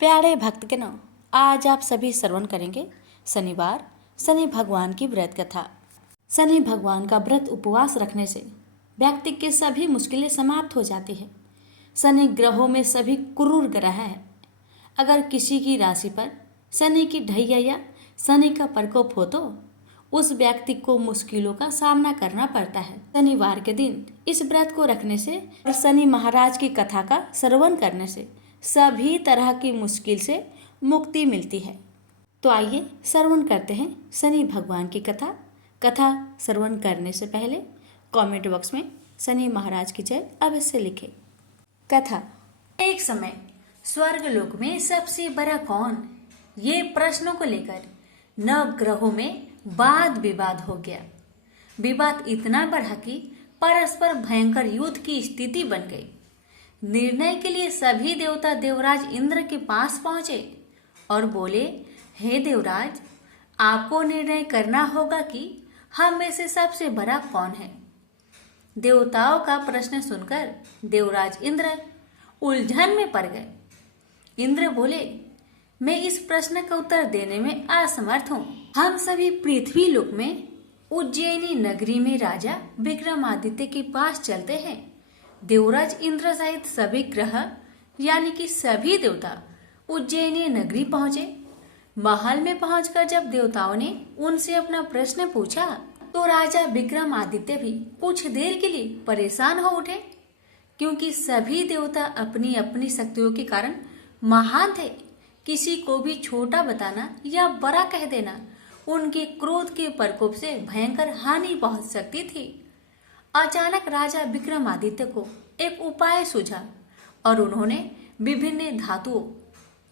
प्यारे भक्तगणों, आज आप सभी श्रवण करेंगे शनिवार शनि भगवान की व्रत कथा। शनि भगवान का व्रत उपवास रखने से व्यक्ति की सभी मुश्किलें समाप्त हो जाती है। शनि ग्रहों में सभी क्रूर ग्रह है। अगर किसी की राशि पर शनि की ढैया या शनि का प्रकोप हो तो उस व्यक्ति को मुश्किलों का सामना करना पड़ता है। शनिवार के दिन इस व्रत को रखने से और शनि महाराज की कथा का श्रवण करने से सभी तरह की मुश्किल से मुक्ति मिलती है। तो आइए श्रवण करते हैं शनि भगवान की कथा। कथा श्रवण करने से पहले कमेंट बॉक्स में शनि महाराज की जय अवश्य लिखें। कथा। एक समय स्वर्गलोक में सबसे बड़ा कौन, ये प्रश्नों को लेकर नव ग्रहों में वाद विवाद हो गया। विवाद इतना बढ़ा कि परस्पर भयंकर युद्ध की स्थिति बन गई। निर्णय के लिए सभी देवता देवराज इंद्र के पास पहुंचे और बोले, हे देवराज, आपको निर्णय करना होगा कि हम में से सबसे बड़ा कौन है। देवताओं का प्रश्न सुनकर देवराज इंद्र उलझन में पड़ गए। इंद्र बोले, मैं इस प्रश्न का उत्तर देने में असमर्थ हूँ। हम सभी पृथ्वी लोक में उज्जैनी नगरी में राजा विक्रमादित्य के पास चलते हैं। देवराज इंद्र सहित सभी ग्रह यानी कि सभी देवता उज्जैनी नगरी पहुंचे। महल में पहुंचकर जब देवताओं ने उनसे अपना प्रश्न पूछा तो राजा विक्रमादित्य भी कुछ देर के लिए परेशान हो उठे, क्योंकि सभी देवता अपनी अपनी शक्तियों के कारण महान थे। किसी को भी छोटा बताना या बड़ा कह देना उनके क्रोध के प्रकोप से भयंकर हानि पहुंच सकती थी। अचानक राजा विक्रमादित्य को एक उपाय सूझा और उन्होंने विभिन्न धातुओं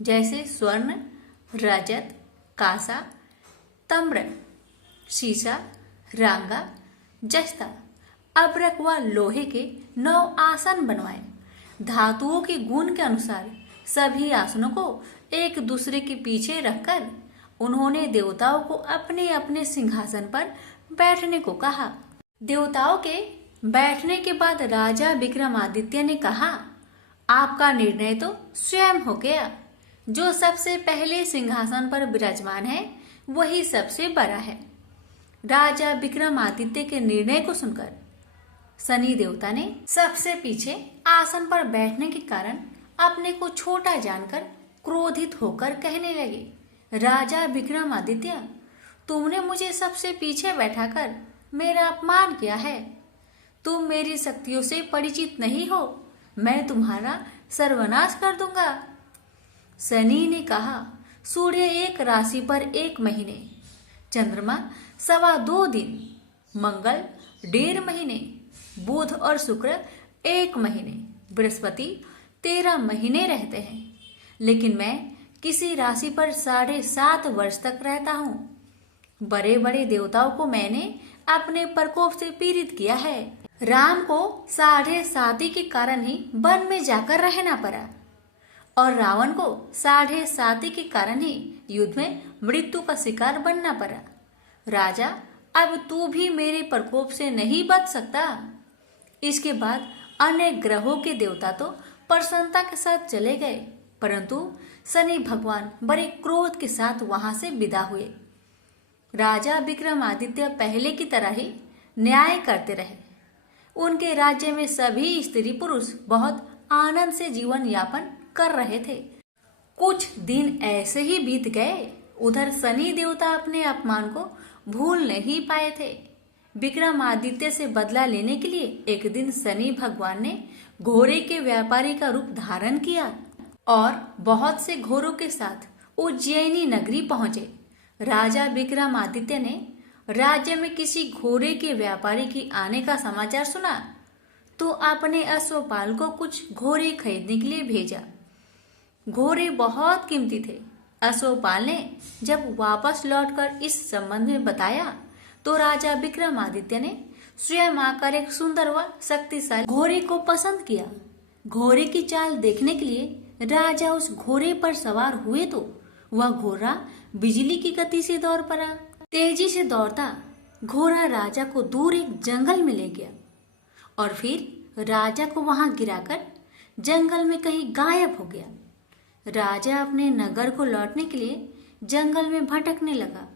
जैसे स्वर्ण, रजत, कांसा, ताम्र, सीसा, रांगा, जस्ता, अब्रक व लोहे के 9 आसन बनवाए। धातुओं के गुण के अनुसार सभी आसनों को एक दूसरे के पीछे रखकर उन्होंने देवताओं को अपने अपने सिंहासन पर बैठने को कहा। देवताओं के बैठने के बाद राजा विक्रमादित्य ने कहा, आपका निर्णय तो स्वयं हो गया। जो सबसे पहले सिंहासन पर विराजमान है वही सबसे बड़ा है। राजा विक्रमादित्य के निर्णय को सुनकर शनि देवता ने सबसे पीछे आसन पर बैठने के कारण अपने को छोटा जानकर क्रोधित होकर कहने लगे, राजा विक्रमादित्य, तुमने मुझे सबसे पीछे बैठाकर मेरा अपमान किया है। तुम मेरी शक्तियों से परिचित नहीं हो। मैं तुम्हारा सर्वनाश कर दूंगा। शनि ने कहा, सूर्य एक राशि पर 1 महीने, चंद्रमा 2.25 दिन, मंगल 1.5 महीने, बुध और शुक्र 1 महीने, बृहस्पति 13 महीने रहते हैं। लेकिन मैं किसी राशि पर 7.5 वर्ष तक रहता हूँ। बड़े बड़े देवताओं को मैंने अपने प्रकोप से पीड़ित किया है। राम को 7.5 के कारण ही वन में जाकर रहना पड़ा और रावण को 7.5 के कारण ही युद्ध में मृत्यु का शिकार बनना पड़ा। राजा, अब तू भी मेरे प्रकोप से नहीं बच सकता। इसके बाद अन्य ग्रहों के देवता तो प्रसन्नता के साथ चले गए, परंतु शनि भगवान बड़े क्रोध के साथ वहां से विदा हुए। राजा विक्रमादित्य पहले की तरह ही न्याय करते रहे। उनके राज्य में सभी स्त्री पुरुष बहुत आनंद से जीवन यापन कर रहे थे। कुछ दिन ऐसे ही बीत गए। उधर शनि देवता अपने अपमान को भूल नहीं पाए थे। विक्रमादित्य से बदला लेने के लिए एक दिन शनि भगवान ने घोड़े के व्यापारी का रूप धारण किया और बहुत से घोड़ों के साथ उज्जैनी नगरी पहुंचे। राजा विक्रमादित्य ने राज्य में किसी घोड़े के व्यापारी की आने का समाचार सुना तो अपने अश्वपाल को कुछ घोड़े खरीदने के लिए भेजा। घोड़े बहुत कीमती थे। अश्वपाल ने जब वापस लौटकर इस संबंध में बताया तो राजा विक्रमादित्य ने स्वयं आकर एक सुंदर व शक्तिशाली घोड़े को पसंद किया। घोड़े की चाल देखने के लिए राजा उस घोड़े पर सवार हुए तो वह घोड़ा बिजली की गति से दौड़ पड़ा। तेजी से दौड़ता घोड़ा राजा को दूर एक जंगल में ले गया और फिर राजा को वहां गिराकर जंगल में कहीं गायब हो गया। राजा अपने नगर को लौटने के लिए जंगल में भटकने लगा,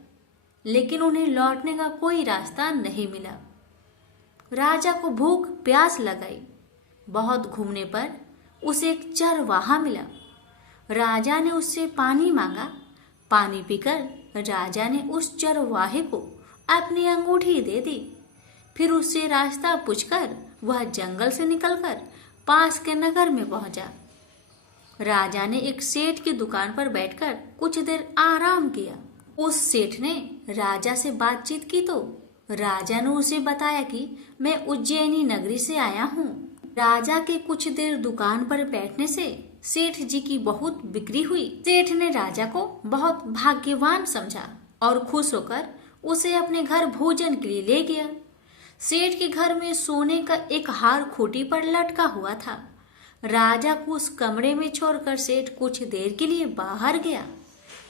लेकिन उन्हें लौटने का कोई रास्ता नहीं मिला। राजा को भूख प्यास लगाई। बहुत घूमने पर उसे एक चरवाहा मिला। राजा ने उससे पानी मांगा। पानी पीकर राजा ने उस चरवाहे को अपनी अंगूठी दे दी। फिर उससे रास्ता पूछकर वह जंगल से निकलकर पास के नगर में पहुंचा। राजा ने एक सेठ की दुकान पर बैठकर कुछ देर आराम किया। उस सेठ ने राजा से बातचीत की तो राजा ने उसे बताया कि मैं उज्जैनी नगरी से आया हूँ। राजा के कुछ देर दुकान पर बैठने से सेठ जी की बहुत बिक्री हुई। सेठ ने राजा को बहुत भाग्यवान समझा और खुश होकर उसे अपने घर भोजन के लिए ले गया। सेठ के घर में सोने का एक हार खूंटी पर लटका हुआ था। राजा को उस कमरे में छोड़कर सेठ कुछ देर के लिए बाहर गया।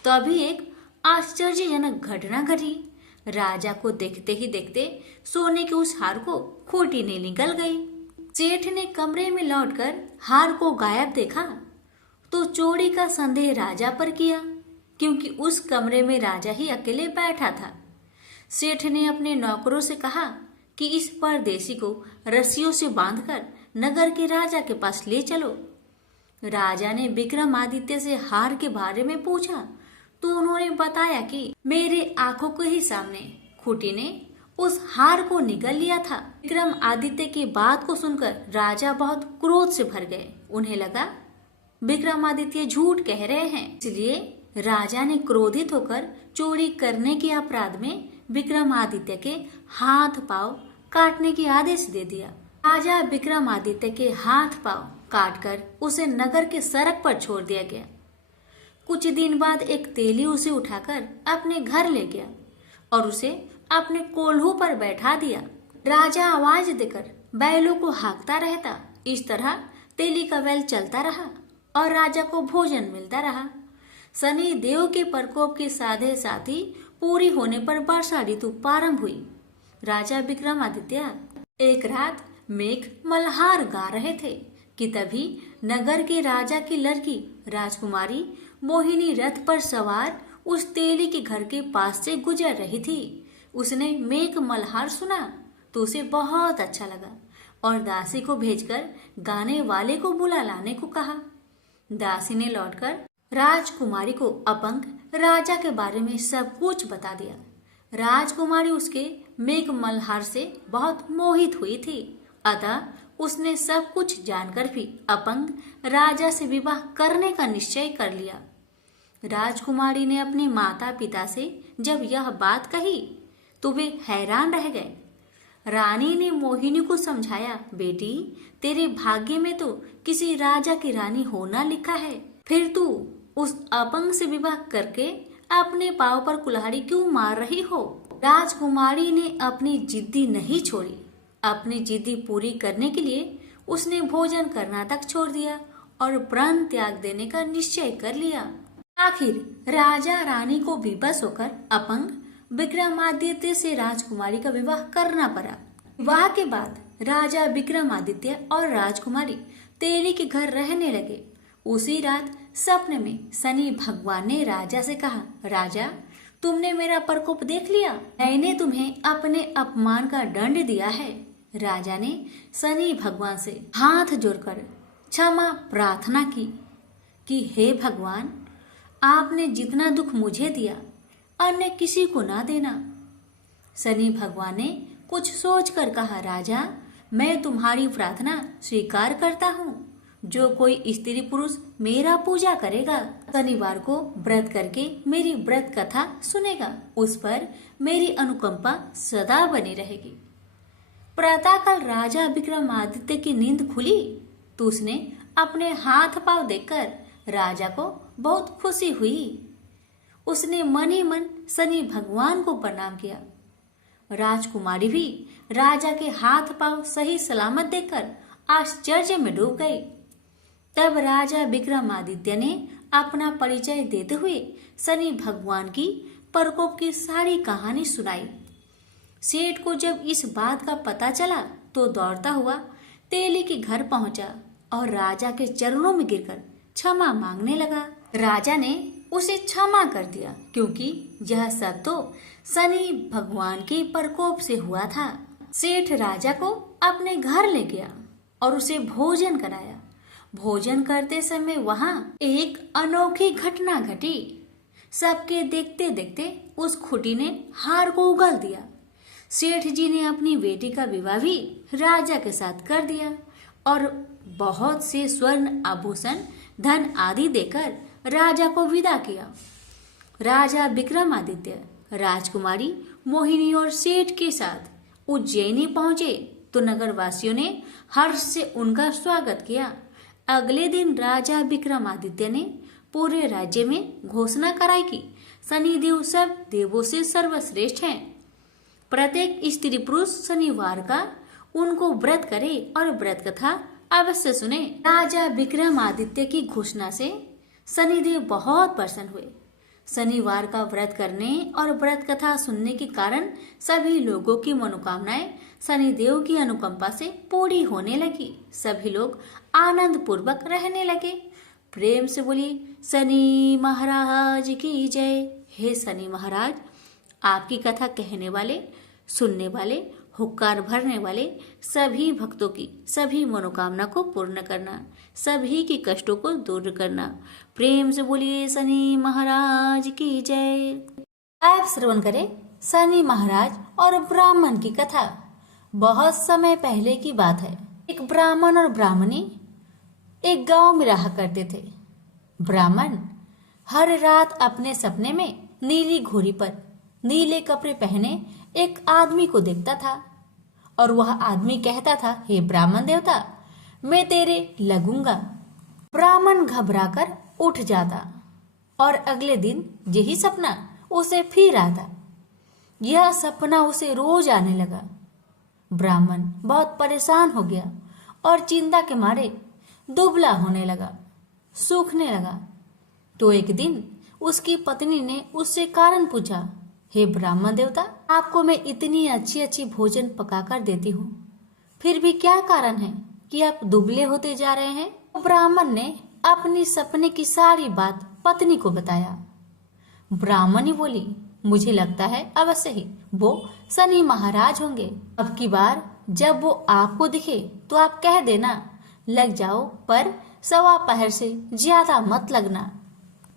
तभी एक आश्चर्यजनक घटना घटी। राजा को देखते ही देखते सोने के उस हार को खूंटी ने निकल गई। सेठ ने कमरे में लौटकर हार को गायब देखा तो चोरी का संदेह राजा पर किया, क्योंकि उस कमरे में राजा ही अकेले बैठा था। सेठ ने अपने नौकरों से कहा कि इस परदेसी को रस्सियों से बांधकर नगर के राजा के पास ले चलो। राजा ने विक्रमादित्य से हार के बारे में पूछा तो उन्होंने बताया कि मेरे आंखों के ही सामने खूंटी ने उस हार को निगल लिया था। विक्रमादित्य की बात को सुनकर राजा बहुत क्रोध से भर गए। उन्हें लगा विक्रमादित्य झूठ कह रहे हैं, इसलिए राजा ने क्रोधित होकर चोरी करने के अपराध में विक्रमादित्य के हाथ पांव काटने की आदेश दे दिया। राजा विक्रमादित्य के हाथ पांव काटकर उसे नगर के सड़क पर छोड़ दिया गया। कुछ दिन बाद एक तेली उसे उठाकर अपने घर ले गया और उसे अपने कोल्हू पर बैठा दिया। राजा आवाज देकर बैलों को हाँकता रहता। इस तरह तेली का बैल चलता रहा और राजा को भोजन मिलता रहा। शनि देव के प्रकोप के साधे साथी पूरी होने पर वर्षा ऋतु प्रारंभ हुई। राजा विक्रमादित्य एक रात मेघ मल्हार गा रहे थे कि तभी नगर के राजा की लड़की राजकुमारी मोहिनी रथ पर सवार उस तेली के घर के पास से गुजर रही थी। उसने मेघ मल्हार सुना तो उसे बहुत अच्छा लगा और दासी को भेजकर गाने वाले को बुला लाने को कहा। दासी ने लौटकर राजकुमारी को अपंग राजा के बारे में सब कुछ बता दिया। राजकुमारी उसके मेघ मल्हार से बहुत मोहित हुई थी, अतः उसने सब कुछ जानकर भी अपंग राजा से विवाह करने का निश्चय कर लिया। राजकुमारी ने अपने माता पिता से जब यह बात कही तो वे हैरान रह गए। रानी ने मोहिनी को समझाया, बेटी तेरे भाग्य में तो किसी राजा की रानी होना लिखा है, फिर तू उस अपंग से विवाह करके अपने पांव पर कुल्हाड़ी क्यों मार रही हो। राजकुमारी ने अपनी जिद्दी नहीं छोड़ी। अपनी जिद्दी पूरी करने के लिए उसने भोजन करना तक छोड़ दिया और प्राण त्याग देने का निश्चय कर लिया। आखिर राजा रानी को विवश होकर अपंग विक्रमादित्य से राजकुमारी का विवाह करना पड़ा। विवाह के बाद राजा विक्रमादित्य और राजकुमारी तेली के घर रहने लगे। उसी रात सपने में शनि भगवान ने राजा से कहा, राजा तुमने मेरा प्रकोप देख लिया, मैंने तुम्हें अपने अपमान का दंड दिया है। राजा ने शनि भगवान से हाथ जोड़कर क्षमा प्रार्थना की कि हे भगवान, आपने जितना दुख मुझे दिया अन्य किसी को ना देना। शनि भगवान ने कुछ सोचकर कहा, राजा मैं तुम्हारी प्रार्थना स्वीकार करता हूँ। जो कोई स्त्री पुरुष मेरा पूजा करेगा, शनिवार को व्रत करके मेरी व्रत कथा सुनेगा, उस पर मेरी अनुकंपा सदा बनी रहेगी। प्रातःकाल राजा विक्रमादित्य की नींद खुली तो उसने अपने हाथ पांव देखकर राजा को बहुत खुशी हुई। उसने मन ही मन शनि भगवान को प्रणाम किया। राजकुमारी भी राजा के हाथ पांव सही सलामत देखकर आश्चर्य में डूब गई। तब राजा विक्रमादित्य ने अपना परिचय देते हुए शनि भगवान की प्रकोप की सारी कहानी सुनाई। सेठ को जब इस बात का पता चला तो दौड़ता हुआ तेली के घर पहुंचा और राजा के चरणों में गिरकर क्षमा मांगने लगा। राजा ने उसे क्षमा कर दिया क्योंकि यह सब तो शनि भगवान के प्रकोप से हुआ था। सेठ राजा को अपने घर ले गया और उसे भोजन कराया। भोजन करते समय वहां एक अनोखी घटना घटी। सबके देखते देखते उस खुटी ने हार को उगल दिया। सेठ जी ने अपनी बेटी का विवाह भी राजा के साथ कर दिया और बहुत से स्वर्ण आभूषण, धन आदि देकर राजा को विदा किया। राजा विक्रमादित्य राजकुमारी मोहिनी और सेठ के साथ उज्जैनी पहुंचे तो नगरवासियों ने हर्ष से उनका स्वागत किया। अगले दिन राजा विक्रमादित्य ने पूरे राज्य में घोषणा कराई कि शनिदेव सब देवों से सर्वश्रेष्ठ हैं। प्रत्येक स्त्री पुरुष शनिवार का उनको व्रत करे और व्रत कथा अवश्य सुने। राजा विक्रमादित्य की घोषणा से शनिदेव बहुत प्रसन्न हुए। शनिवार का व्रत करने और व्रत कथा सुनने के कारण सभी लोगों की मनोकामनाएं शनिदेव की अनुकंपा से पूरी होने लगी। सभी लोग आनंद पूर्वक रहने लगे। प्रेम से बोलिए शनि महाराज की जय। हे शनि महाराज, आपकी कथा कहने वाले, सुनने वाले, हुक्कार भरने वाले सभी भक्तों की सभी मनोकामना को पूर्ण करना, सभी के कष्टों को दूर करना। प्रेम से बोलिए शनि महाराज की जय। आप श्रवण करें शनि महाराज और ब्राह्मण की कथा। बहुत समय पहले की बात है। एक ब्राह्मण और ब्राह्मणी एक गांव में रहा करते थे। ब्राह्मण हर रात अपने सपने में नीली घोड़ी पर नीले कपड़े पहने एक आदमी को देखता था और वह आदमी कहता था, हे ब्राह्मण देवता, मैं तेरे लगूंगा। ब्राह्मण घबराकर उठ जाता और अगले दिन यही सपना उसे फिर आता। यह सपना उसे रोज आने लगा। ब्राह्मण बहुत परेशान हो गया और चिंता के मारे दुबला होने लगा, सूखने लगा। तो एक दिन उसकी पत्नी ने उससे कारण पूछा, हे ब्राह्मण देवता, आपको मैं इतनी अच्छी अच्छी भोजन पकाकर देती हूँ, फिर भी क्या कारण है कि आप दुबले होते जा रहे हैं? तो ब्राह्मण ने अपनी सपने की सारी बात पत्नी को बताया। ब्राह्मणी बोली, मुझे लगता है अवश्य ही वो शनि महाराज होंगे। अब की बार जब वो आपको दिखे तो आप कह देना, लग जाओ, पर 1:15 से ज्यादा मत लगना।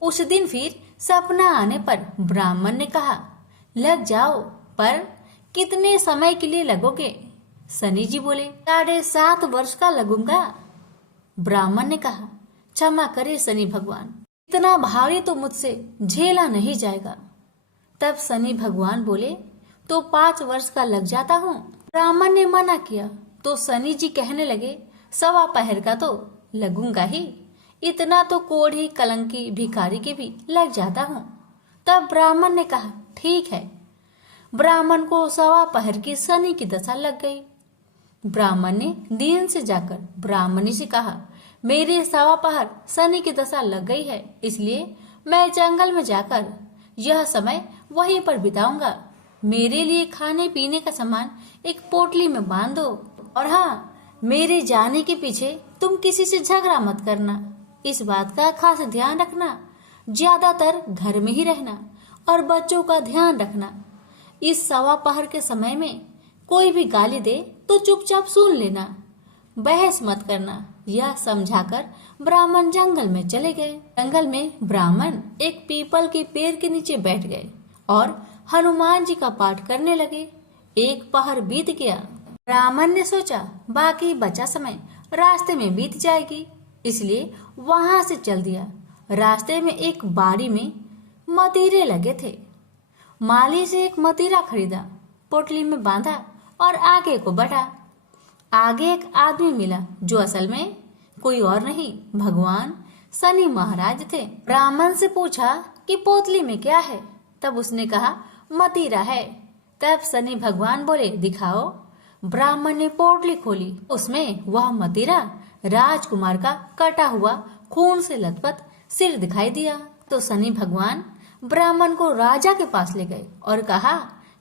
उस दिन फिर सपना आने पर ब्राह्मण ने कहा, लग जाओ, पर कितने समय के लिए लगोगे? शनि जी बोले, 7.5 वर्ष का लगूंगा। ब्राह्मण ने कहा, क्षमा करे शनि भगवान, इतना भारी तो मुझसे झेला नहीं जाएगा। तब शनि भगवान बोले, तो 5 वर्ष का लग जाता हूँ। ब्राह्मण ने मना किया तो शनि जी कहने लगे, 1:15 का तो लगूंगा ही, इतना तो कोढ़ी कलंकी भिखारी के भी लग जाता हूँ। तब ब्राह्मण ने कहा, ठीक है। ब्राह्मण को 1:15 की शनि की दशा लग गई। ब्राह्मण ने दीन से जाकर ब्राह्मणी से कहा, मेरे 1:15 शनि की दशा लग गई है, इसलिए मैं जंगल में जाकर यह समय वहीं पर बिताऊंगा। मेरे लिए खाने पीने का सामान एक पोटली में बांध दो, और हाँ, मेरे जाने के पीछे तुम किसी से झगड़ा मत करना। इस बात का खास ध्यान रखना, ज्यादातर घर में ही रहना और बच्चों का ध्यान रखना। इस 1:15 के समय में कोई भी गाली दे तो चुपचाप सुन लेना, बहस मत करना। यह समझाकर ब्राह्मण जंगल में चले गए। जंगल में ब्राह्मण एक पीपल के पेड़ के नीचे बैठ गए और हनुमान जी का पाठ करने लगे। 1 पहर बीत गया। ब्राह्मण ने सोचा बाकी बचा समय रास्ते में बीत जाएगी, इसलिए वहां से चल दिया। रास्ते में एक बाड़ी में मतीरे लगे थे। माली से एक मतीरा खरीदा, पोटली में बांधा और आगे को बढ़ा। आगे एक आदमी मिला जो असल में कोई और नहीं, भगवान शनि महाराज थे। ब्राह्मण से पूछा कि पोतली में क्या है? तब उसने कहा, मतीरा है। तब शनि भगवान बोले, दिखाओ। ब्राह्मण ने पोटली खोली, उसमें वह मतीरा राजकुमार का कटा हुआ खून से लथपथ सिर दिखाई दिया। तो शनि भगवान ब्राह्मण को राजा के पास ले गए और कहा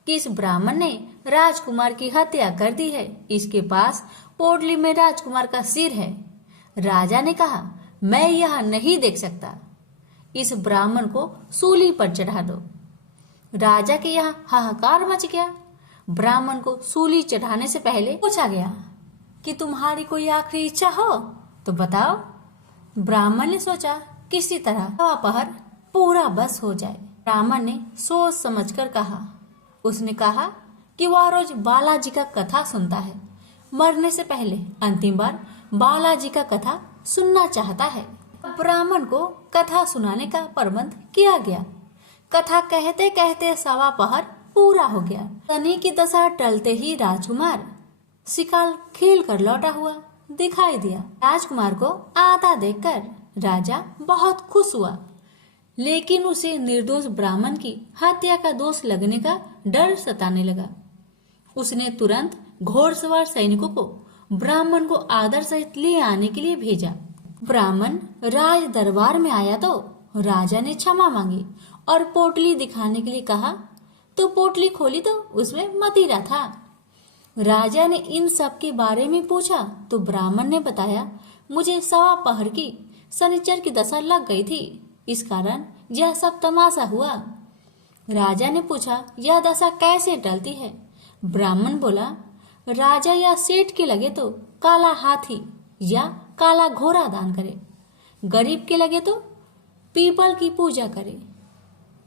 कि इस ब्राह्मण ने राजकुमार की हत्या कर दी है, इसके पास पोटली में राजकुमार का सिर है। राजा ने कहा, मैं यह नहीं देख सकता। इस ब्राह्मण को सूली पर चढ़ा दो। राजा के यहाँ हाहाकार मच गया। ब्राह्मण को सूली चढ़ाने से पहले पूछा गया कि तुम्हारी कोई आखिरी इच्छा हो तो बताओ। ब्राह्मण ने सोचा किसी तरह अपहर पूरा बस हो जाए। ब्राह्मण ने सोच समझकर कहा। उसने कहा कि वह रोज बालाजी का कथा सुनता है, मरने से पहले अंतिम बार बालाजी का कथा सुनना चाहता है। ब्राह्मण को कथा सुनाने का प्रबंध किया गया। कथा कहते कहते सवा पहर पूरा हो गया। शनि की दशा टलते ही राजकुमार शिकार खेल कर लौटा हुआ दिखाई दिया। राजकुमार को आता देखकर राजा बहुत खुश हुआ, लेकिन उसे निर्दोष ब्राह्मण की हत्या का दोष लगने का डर सताने लगा। उसने तुरंत घोड़सवार सैनिकों को ब्राह्मण को आदर सहित ले आने के लिए भेजा। ब्राह्मण राज दरबार में आया तो राजा ने क्षमा मांगी और पोटली दिखाने के लिए कहा तो पोटली खोली तो उसमें मदिरा था। राजा ने इन सब के बारे में पूछा तो ब्राह्मण ने बताया, मुझे सवा पहर की शनिचर की दशा लग गई थी, इस कारण यह सब तमाशा हुआ। राजा ने पूछा, यह दशा कैसे टलती है? ब्राह्मण बोला, राजा या सेठ के लगे तो काला हाथी या काला घोड़ा दान करे, गरीब के लगे तो पीपल की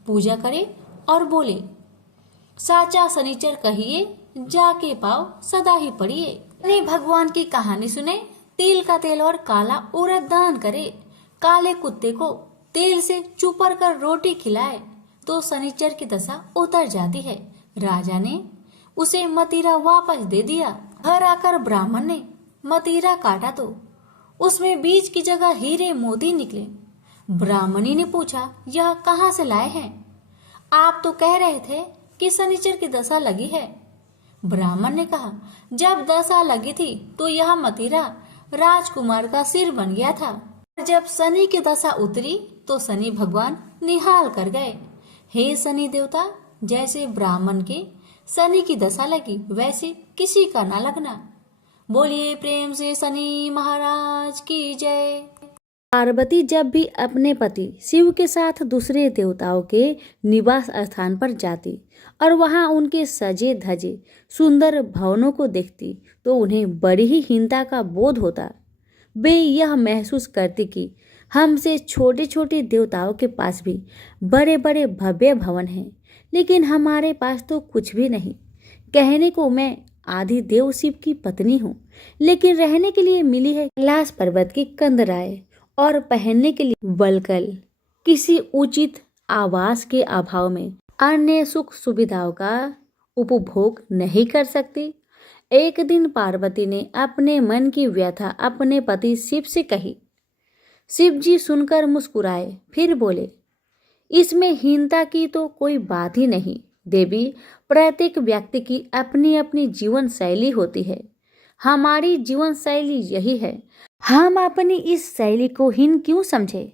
पूजा करे और बोले, साचा शनिचर कहिए जाके पाओ सदा ही पढ़िए। शनि भगवान की कहानी सुने, तिल का तेल और काला उड़द दान करे, काले कुत्ते को तेल से चुपर कर रोटी खिलाए तो शनिचर की दशा उतर जाती है। राजा ने उसे मतीरा वापस दे दिया। घर आकर ब्राह्मण ने मतीरा काटा तो उसमें बीज की जगह हीरे मोती निकले। ब्राह्मणी ने पूछा, यह कहाँ से लाए हैं? आप तो कह रहे थे कि शनिचर की दशा लगी है। ब्राह्मण ने कहा, जब दशा लगी थी तो यह मतीरा राजकुमार का सिर बन गया था। जब शनि की दशा उतरी तो शनि भगवान निहाल कर गए। हे शनि देवता, जैसे ब्राह्मण के शनि की दशा लगी वैसे किसी का ना लगना। बोलिए प्रेम से शनि महाराज की जय। पार्वती जब भी अपने पति शिव के साथ दूसरे देवताओं के निवास स्थान पर जाती और वहां उनके सजे धजे सुंदर भवनों को देखती तो उन्हें बड़ी ही हीनता का बोध होता। वे यह महसूस करती कि हमसे छोटे छोटे देवताओं के पास भी बड़े बड़े भव्य भवन हैं, लेकिन हमारे पास तो कुछ भी नहीं। कहने को मैं आदि देव शिव की पत्नी हूँ, लेकिन रहने के लिए मिली है कैलाश पर्वत की कंदराएं और पहनने के लिए वल्कल। किसी उचित आवास के अभाव में अन्य सुख सुविधाओं का उपभोग नहीं कर सकती। एक दिन पार्वती ने अपने मन की व्यथा अपने पति शिव से कही। शिव जी सुनकर मुस्कुराए, फिर बोले, इसमें हीनता की तो कोई बात ही नहीं देवी। प्रत्येक व्यक्ति की अपनी अपनी जीवन शैली होती है। हमारी जीवन शैली यही है, हम अपनी इस शैली को हीन क्यों समझे?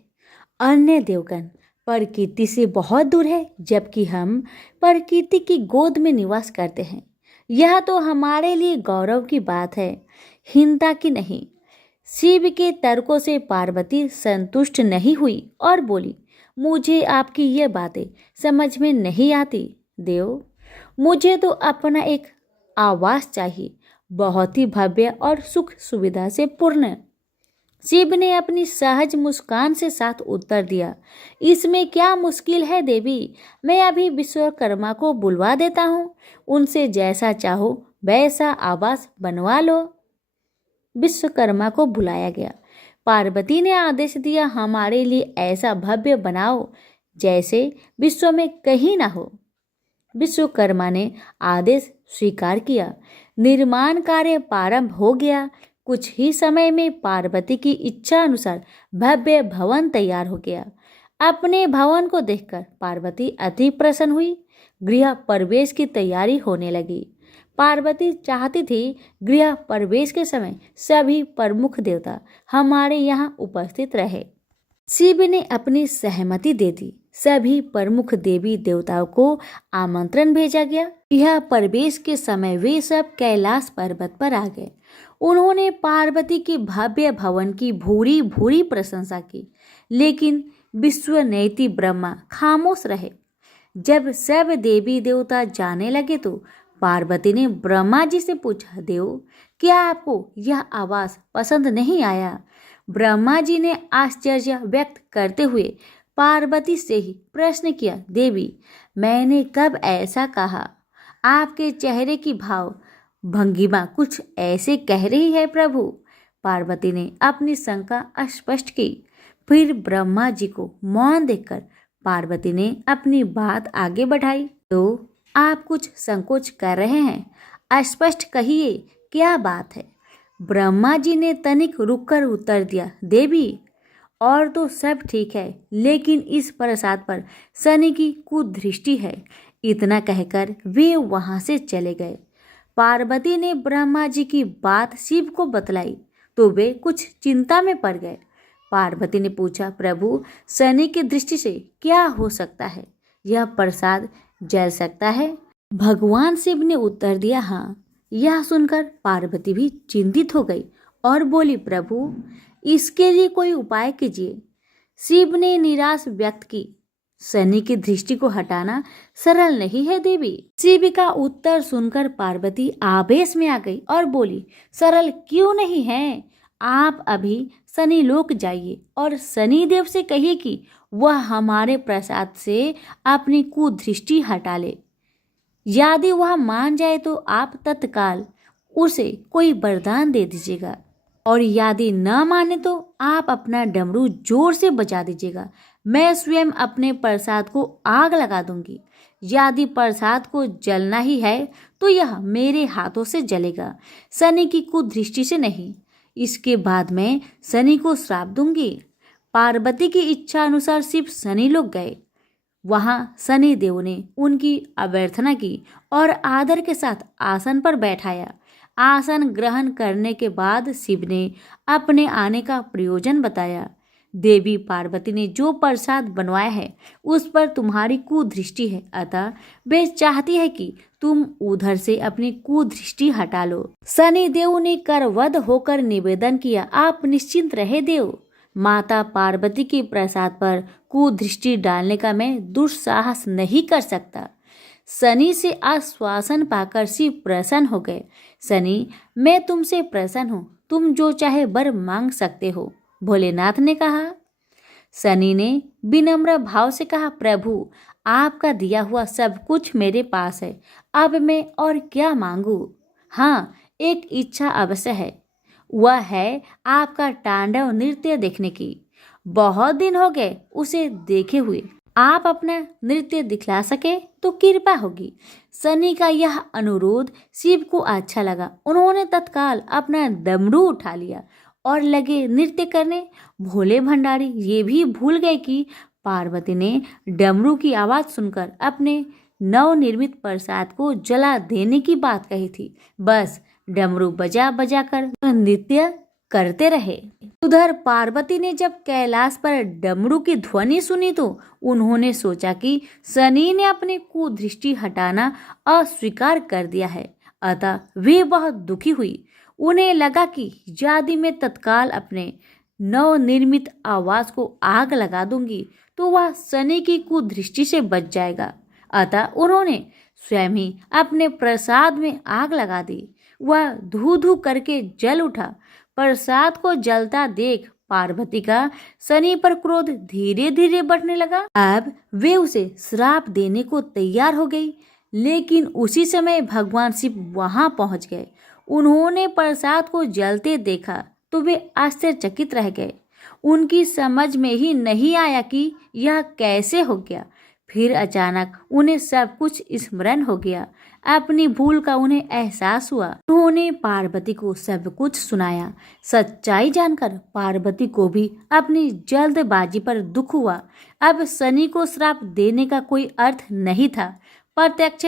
अन्य देवगण प्रकृति से बहुत दूर है, जबकि हम प्रकृति की गोद में निवास करते हैं। यह तो हमारे लिए गौरव की बात है, हीनता की नहीं। शिव के तर्कों से पार्वती संतुष्ट नहीं हुई और बोली, मुझे आपकी ये बातें समझ में नहीं आती देव। मुझे तो अपना एक आवास चाहिए, बहुत ही भव्य और सुख सुविधा से पूर्ण। शिव ने अपनी सहज मुस्कान से साथ उत्तर दिया, इसमें क्या मुश्किल है देवी, मैं अभी विश्वकर्मा को बुलवा देता हूँ, उनसे जैसा चाहो वैसा आवास बनवा लो। विश्वकर्मा को बुलाया गया। पार्वती ने आदेश दिया, हमारे लिए ऐसा भव्य बनाओ जैसे विश्व में कहीं ना हो। विश्वकर्मा ने आदेश स्वीकार किया। निर्माण कार्य प्रारंभ हो गया। कुछ ही समय में पार्वती की इच्छा अनुसार भव्य भवन तैयार हो गया। अपने भवन को देखकर पार्वती अति प्रसन्न हुई। गृह प्रवेश की तैयारी होने लगी। पार्वती चाहती थी गृह प्रवेश के समय सभी प्रमुख देवता हमारे यहाँ उपस्थित रहे। शिव ने अपनी सहमति दे दी। सभी प्रमुख देवी देवताओं को आमंत्रण भेजा गया। यह प्रवेश के समय वे सब कैलाश पर्वत पर आ गए। उन्होंने पार्वती के भव्य भवन की भूरी भूरी प्रशंसा की, लेकिन विश्वनेत्री ब्रह्मा खामोश रहे। जब सब देवी देवता जाने लगे तो पार्वती ने ब्रह्मा जी से पूछा, देव, क्या आपको यह आवाज पसंद नहीं आया? ब्रह्मा जी ने आश्चर्य व्यक्त करते हुए पार्वती से ही प्रश्न किया, देवी, मैंने कब ऐसा कहा? आपके चेहरे की भाव भंगिमा कुछ ऐसे कह रही है प्रभु। पार्वती ने अपनी शंका स्पष्ट की। फिर ब्रह्मा जी को मौन देखकर पार्वती ने अपनी बात आगे बढ़ाई। तो आप कुछ संकोच कर रहे हैं, स्पष्ट कहिए, क्या बात है? ब्रह्मा जी ने तनिक रुककर उत्तर दिया, देवी, और तो सब ठीक है, लेकिन इस प्रसाद पर शनि की कुदृष्टि है। इतना कहकर वे वहां से चले गए। पार्वती ने ब्रह्मा जी की बात शिव को बतलाई तो वे कुछ चिंता में पड़ गए। पार्वती ने पूछा, प्रभु, शनि की दृष्टि से क्या हो सकता है? यह प्रसाद जल सकता है? भगवान शिव ने उत्तर दिया, हाँ। यह सुनकर पार्वती भी चिंतित हो गई और बोली, प्रभु, इसके लिए कोई उपाय कीजिए। शिव ने निराश व्यक्त की, शनि की दृष्टि को हटाना सरल नहीं है देवी। शिव का उत्तर सुनकर पार्वती आवेश में आ गई और बोली, सरल क्यों नहीं है? आप अभी शनि लोक जाइए और शनि देव से कहिए कि वह हमारे प्रसाद से अपनी कुदृष्टि हटा ले। यदि वह मान जाए तो आप तत्काल उसे कोई वरदान दे दीजिएगा, और यदि न माने तो आप अपना डमरू जोर से बजा दीजिएगा। मैं स्वयं अपने प्रसाद को आग लगा दूंगी। यदि प्रसाद को जलना ही है तो यह मेरे हाथों से जलेगा, शनि की कुदृष्टि से नहीं। इसके बाद मैं शनि को श्राप दूंगी। पार्वती की इच्छा अनुसार शिव शनि लोग गए। वहां शनि देव ने उनकी अभ्यर्थना की और आदर के साथ आसन पर बैठाया। आसन ग्रहण करने के बाद शिव ने अपने आने का प्रयोजन बताया। देवी पार्वती ने जो प्रसाद बनवाया है उस पर तुम्हारी कुदृष्टि है, अतः वे चाहती है कि तुम उधर से अपनी कुदृष्टि हटा लो। शनि देव ने करवध होकर निवेदन किया, आप निश्चिंत रहे देव। माता पार्वती के प्रसाद पर कुदृष्टि डालने का मैं दुस्साहस नहीं कर सकता। शनि से आश्वासन पाकर शिव प्रसन्न हो गए। शनि, मैं तुमसे प्रसन्न हूँ, तुम जो चाहे वर मांग सकते हो, भोलेनाथ ने कहा। शनि ने विनम्र भाव से कहा, प्रभु, आपका दिया हुआ सब कुछ मेरे पास है, अब मैं और क्या मांगू? हाँ, एक इच्छा अवश्य है, वह है आपका तांडव नृत्य देखने की। बहुत दिन हो गए उसे देखे हुए, आप अपना नृत्य दिखला सके तो कृपा होगी। शनि का यह अनुरोध शिव को अच्छा लगा। उन्होंने तत्काल अपना डमरू उठा लिया और लगे नृत्य करने। भोले भंडारी ये भी भूल गए कि पार्वती ने डमरू की आवाज सुनकर अपने नवनिर्मित प्रसाद को जला देने की बात कही थी। बस डमरू बजा बजा कर नृत्य करते रहे। उधर पार्वती ने जब कैलाश पर डमरू की ध्वनि सुनी तो उन्होंने सोचा कि शनि ने अपने कुदृष्टि हटाना अस्वीकार कर दिया है, अतः वे बहुत दुखी हुई। उन्हें लगा कि यदि मैं तत्काल अपने नवनिर्मित आवाज को आग लगा दूंगी तो वह शनि की कुदृष्टि से बच जाएगा। अतः उन्होंने स्वयं ही अपने प्रसाद में आग लगा दी। वह धू धू करके जल उठा। प्रसाद को जलता देख पार्वती का शनि पर क्रोध धीरे धीरे बढ़ने लगा। अब वे उसे श्राप देने को तैयार हो गई, लेकिन उसी समय भगवान शिव वहां पहुंच गए। उन्होंने प्रसाद को जलते देखा तो वे आश्चर्यचकित रह गए। उनकी समझ में ही नहीं आया कि यह कैसे हो गया। फिर अचानक उन्हें सब कुछ स्मरण हो गया। अपनी भूल का उन्हें एहसास हुआ। उन्होंने पार्वती को सब कुछ सुनाया। सच्चाई जानकर पार्वती को भी अपनी जल्दबाजी पर दुख हुआ। अब शनि को श्राप देने का कोई अर्थ नहीं था। प्रत्यक्ष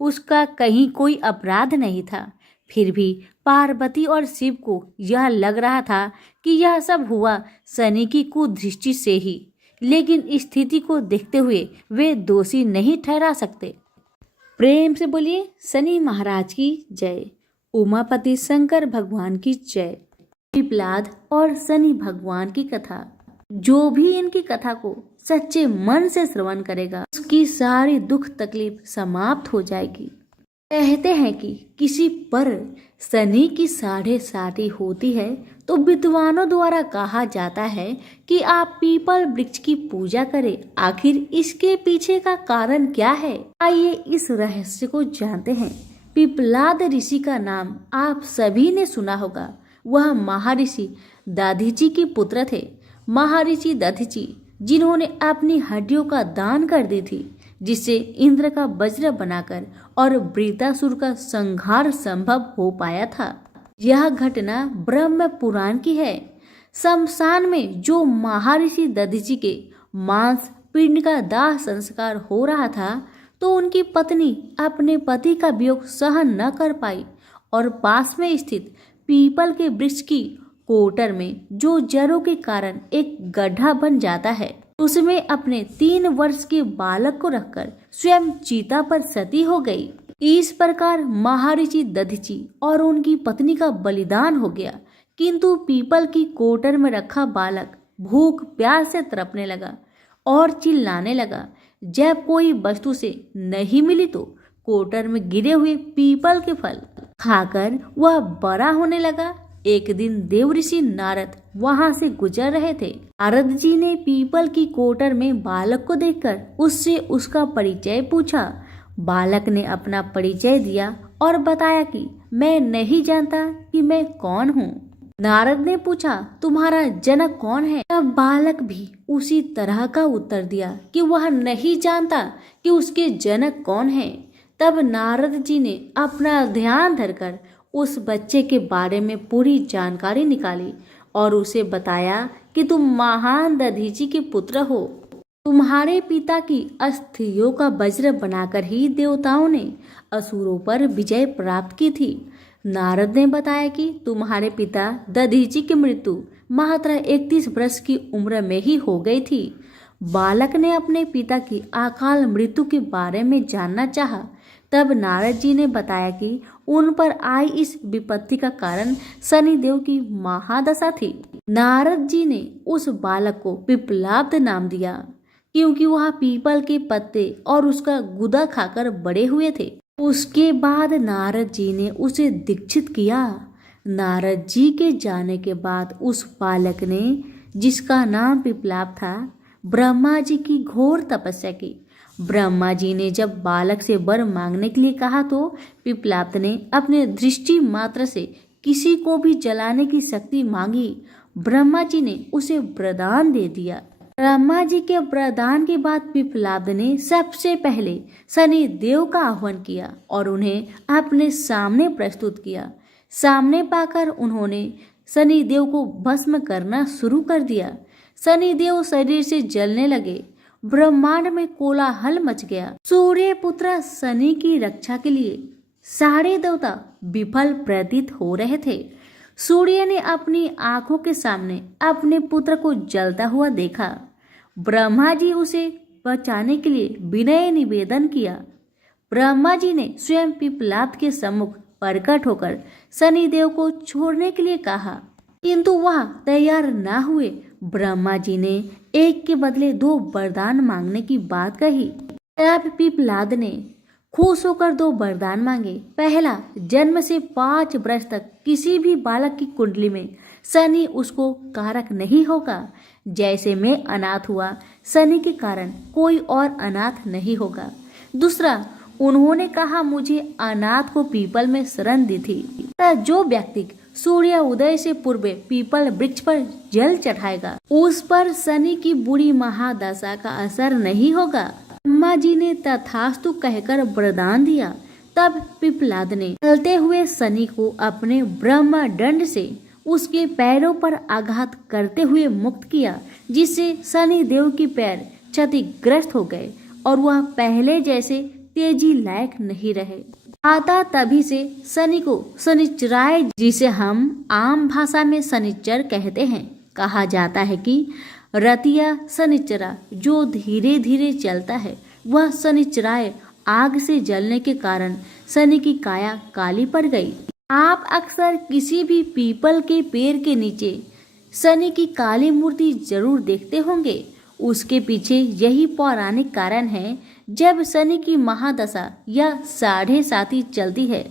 उसका कहीं कोई अपराध नहीं था। फिर भी पार्वती और शिव को यह लग रहा था कि यह सब हुआ शनि की कुदृष्टि से ही। लेकिन स्थिति को देखते हुए वे दोषी नहीं ठहरा सकते। प्रेम से बोलिए शनि महाराज की जय, उमापति शंकर भगवान की जय। पिपलाद और शनि भगवान की कथा, जो भी इनकी कथा को सच्चे मन से श्रवण करेगा उसकी सारी दुख तकलीफ समाप्त हो जाएगी। कहते हैं कि किसी पर शनि की 7.5 होती है तो विद्वानों द्वारा कहा जाता है कि आप पीपल वृक्ष की पूजा करें। आखिर इसके पीछे का कारण क्या है, आइए इस रहस्य को जानते हैं। पिपलाद ऋषि का नाम आप सभी ने सुना होगा। वह महर्षि दधीचि के पुत्र थे। महर्षि दधीचि जिन्होंने अपनी हड्डियों का दान कर दी थी, जिससे इंद्र का वज्र बनाकर और वृत्रासुर का संहार संभव हो पाया था। यह घटना ब्रह्म पुराण की है। शमशान में जो महर्षि दधीचि के मांस पिंड का दाह संस्कार हो रहा था तो उनकी पत्नी अपने पति का वियोग सहन न कर पाई और पास में स्थित पीपल के वृक्ष की कोटर में जो जड़ों के कारण एक गड्ढा बन जाता है, उसमें अपने 3 वर्ष के बालक को रखकर स्वयं चीता पर सती हो गई। इस प्रकार महर्षि दधीचि और उनकी पत्नी का बलिदान हो गया। किंतु पीपल की कोटर में रखा बालक भूख प्यास से तड़पने लगा और चिल्लाने लगा। जब कोई वस्तु से नहीं मिली तो कोटर में गिरे हुए पीपल के फल खाकर वह बड़ा होने लगा। एक दिन देवऋषि नारद वहां से गुजर रहे थे। नारद जी ने पीपल की कोटर में बालक को देखकर उससे उसका परिचय पूछा। बालक ने अपना परिचय दिया और बताया कि मैं नहीं जानता कि मैं कौन हूँ। नारद ने पूछा, तुम्हारा जनक कौन है? तब बालक भी उसी तरह का उत्तर दिया कि वह नहीं जानता कि उसके जनक कौन है। तब नारद जी ने अपना ध्यान धरकर उस बच्चे के बारे में पूरी जानकारी निकाली और उसे बताया कि तुम महान दधीचि के पुत्र हो। तुम्हारे पिता की अस्थियों का वज्र बनाकर ही देवताओं ने असुरों पर विजय प्राप्त की थी। नारद ने बताया कि तुम्हारे पिता दधीचि की मृत्यु मात्र 31 वर्ष की उम्र में ही हो गई थी। बालक ने अपने पिता की अकाल मृत्यु के बारे में जानना चाहा। तब नारद जी ने बताया कि उन पर आई इस विपत्ति का कारण शनिदेव की महादशा थी। नारद जी ने उस बालक को पिपलाद नाम दिया क्योंकि वह पीपल के पत्ते और उसका गुदा खाकर बड़े हुए थे। उसके बाद नारद जी ने उसे दीक्षित किया। नारद जी के जाने के बाद उस बालक ने, जिसका नाम पिपलाद था, ब्रह्मा जी की घोर तपस्या की। ब्रह्मा जी ने जब बालक से वर मांगने के लिए कहा तो पिपलाद ने अपने दृष्टि मात्र से किसी को भी जलाने की शक्ति मांगी। ब्रह्मा जी ने उसे वरदान दे दिया। ब्रह्मा जी के वरदान के बाद पिपलाद ने सबसे पहले शनि देव का आह्वान किया और उन्हें अपने सामने प्रस्तुत किया। सामने पाकर उन्होंने शनि देव को भस्म करना शुरू कर दिया। शनि देव शरीर से जलने लगे। ब्रह्मांड में कोलाहल मच गया। सूर्य पुत्र शनि की रक्षा के लिए सारे देवता विफल प्रतीत हो रहे थे। सूर्य ने अपनी आंखों के सामने अपने पुत्र को जलता हुआ देखा। ब्रह्मा जी उसे बचाने के लिए विनय निवेदन किया। ब्रह्मा जी ने स्वयं पिपलाद के सम्मुख प्रकट होकर शनिदेव को छोड़ने के लिए कहा, किंतु वह तैयार न हुए। ब्रह्मा जी ने एक के बदले 2 वरदान मांगने की बात कही। तब पिपलाद ने खुश होकर 2 वरदान मांगे। पहला, जन्म से 5 वर्ष तक किसी भी बालक की कुंडली में शनि उसको कारक नहीं होगा। जैसे मैं अनाथ हुआ, शनि के कारण कोई और अनाथ नहीं होगा। दूसरा, उन्होंने कहा मुझे अनाथ को पीपल में शरण दी थी। जो व्यक्ति सूर्य उदय से पूर्व पीपल वृक्ष पर जल चढ़ाएगा उस पर शनि की बुरी महादशा का असर नहीं होगा। ब्रह्मा जी ने तथास्तु कहकर वरदान दिया। तब पिपलाद ने चलते हुए शनि को अपने ब्रह्म दंड से उसके पैरों पर आघात करते हुए मुक्त किया, जिससे शनि देव की पैर क्षतिग्रस्त हो गए और वह पहले जैसे तेजी लायक नहीं रहे। आता तभी से शनि को शनिचराय, जिसे हम आम भाषा में शनिचर कहते हैं, कहा जाता है कि रतिया शनिचरा जो धीरे धीरे चलता है, वह शनिचराय आग से जलने के कारण शनि की काया काली पड़ गई। आप अक्सर किसी भी पीपल के पेड़ के नीचे शनि की काली मूर्ति जरूर देखते होंगे। उसके पीछे यही पौराणिक कारण है। जब शनि की महादशा या साढ़े साती चलती है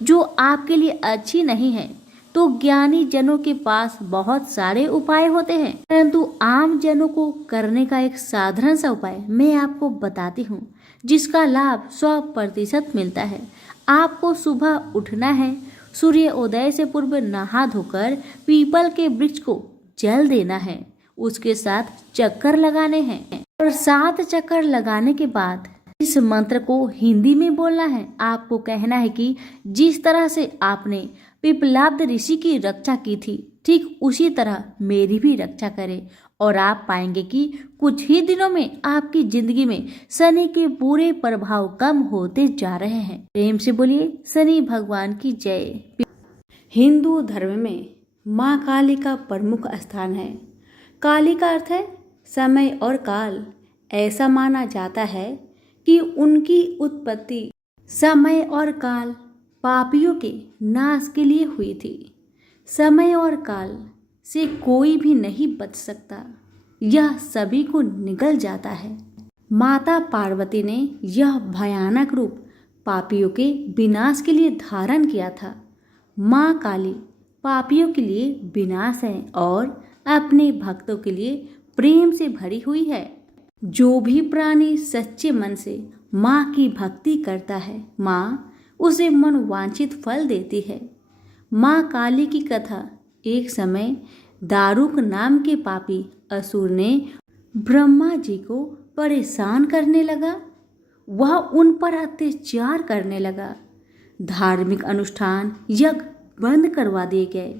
जो आपके लिए अच्छी नहीं है, तो ज्ञानी जनों के पास बहुत सारे उपाय होते हैं, परंतु आम जनों को करने का एक साधारण सा उपाय मैं आपको बताती हूँ, जिसका लाभ 100% मिलता है। आपको सुबह उठना है, सूर्योदय से पूर्व नहा धोकर पीपल के वृक्ष को जल देना है, उसके साथ चक्कर लगाने हैं और 7 चक्कर लगाने के बाद इस मंत्र को हिंदी में बोलना है। आपको कहना है कि जिस तरह से आपने पिपलाद ऋषि की रक्षा की थी, ठीक उसी तरह मेरी भी रक्षा करें, और आप पाएंगे कि कुछ ही दिनों में आपकी जिंदगी में शनि के बुरे प्रभाव कम होते जा रहे हैं। प्रेम से बोलिए शनि भगवान की जय। हिंदू धर्म में माँ काली का प्रमुख स्थान है। काली का अर्थ है समय और काल। ऐसा माना जाता है कि उनकी उत्पत्ति समय और काल पापियों के नाश के लिए हुई थी। समय और काल से कोई भी नहीं बच सकता, यह सभी को निगल जाता है। माता पार्वती ने यह भयानक रूप पापियों के विनाश के लिए धारण किया था। माँ काली पापियों के लिए विनाश है और अपने भक्तों के लिए प्रेम से भरी हुई है। जो भी प्राणी सच्चे मन से माँ की भक्ति करता है, माँ उसे मनवांछित फल देती है। माँ काली की कथा। एक समय दारुक नाम के पापी असुर ने ब्रह्मा जी को परेशान करने लगा। वह उन पर अत्याचार करने लगा। धार्मिक अनुष्ठान यज्ञ बंद करवा दिए गए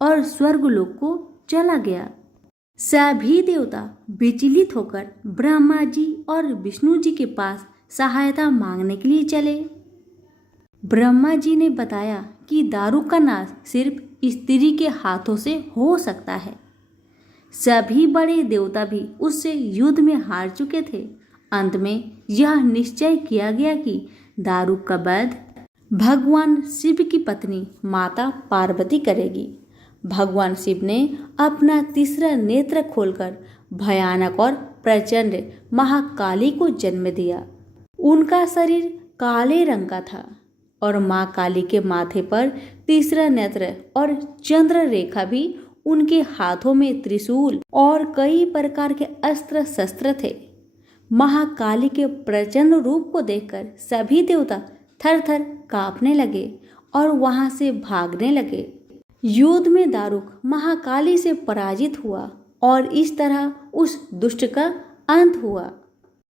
और स्वर्गलोक को चला गया। सभी देवता विचलित होकर ब्रह्मा जी और विष्णु जी के पास सहायता मांगने के लिए चले। ब्रह्मा जी ने बताया कि दारू का नाश सिर्फ स्त्री के हाथों से हो सकता है। सभी बड़े देवता भी उससे युद्ध में हार चुके थे। अंत में यह निश्चय किया गया कि दारू का वध भगवान शिव की पत्नी माता पार्वती करेगी। भगवान शिव ने अपना तीसरा नेत्र खोलकर भयानक और प्रचंड महाकाली को जन्म दिया। उनका शरीर काले रंग का था और माँ काली के माथे पर तीसरा नेत्र और चंद्र रेखा भी, उनके हाथों में त्रिशूल और कई प्रकार के अस्त्र शस्त्र थे। महाकाली के प्रचंड रूप को देखकर सभी देवता थर थर कांपने लगे और वहां से भागने लगे। युद्ध में दारुक महाकाली से पराजित हुआ और इस तरह उस दुष्ट का अंत हुआ।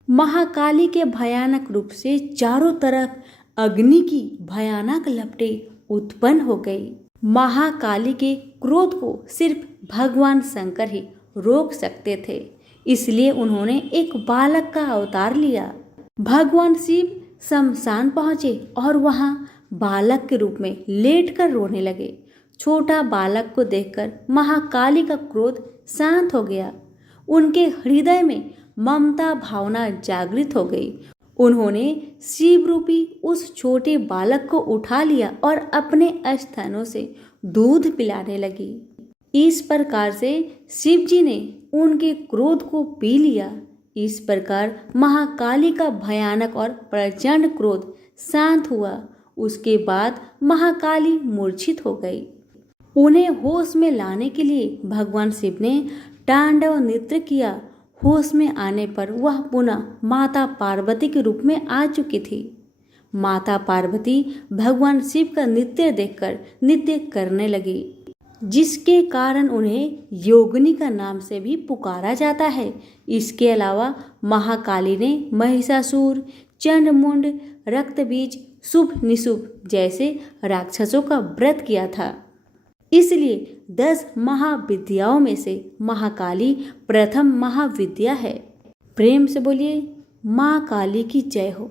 महाकाली के भयानक रूप से चारों तरफ अग्नि की भयानक लपटें उत्पन्न हो गई। महाकाली के क्रोध को सिर्फ भगवान शंकर ही रोक सकते थे, इसलिए उन्होंने एक बालक का अवतार लिया। भगवान शिव शमशान पहुंचे और वहां बालक के रूप में लेटकर रोने लगे। छोटा बालक को देखकर महाकाली का क्रोध शांत हो गया। उनके हृदय में ममता भावना जागृत हो गई। उन्होंने शिव रूपी उस छोटे बालक को उठा लिया और अपने स्तनों से दूध पिलाने लगी। इस प्रकार से शिव जी ने उनके क्रोध को पी लिया। इस प्रकार महाकाली का भयानक और प्रचंड क्रोध शांत हुआ। उसके बाद महाकाली मूर्छित हो गई। उन्हें होश में लाने के लिए भगवान शिव ने तांडव नृत्य किया। होश में आने पर वह पुनः माता पार्वती के रूप में आ चुकी थी। माता पार्वती भगवान शिव का नृत्य देखकर नृत्य करने लगी, जिसके कारण उन्हें योगिनी का नाम से भी पुकारा जाता है। इसके अलावा महाकाली ने महिषासुर, चंडमुंड, रक्तबीज, शुभ निशुभ जैसे राक्षसों का व्रत किया था। इसलिए 10 महाविद्याओं में से महाकाली प्रथम महाविद्या है। प्रेम से बोलिए माँ काली की जय हो।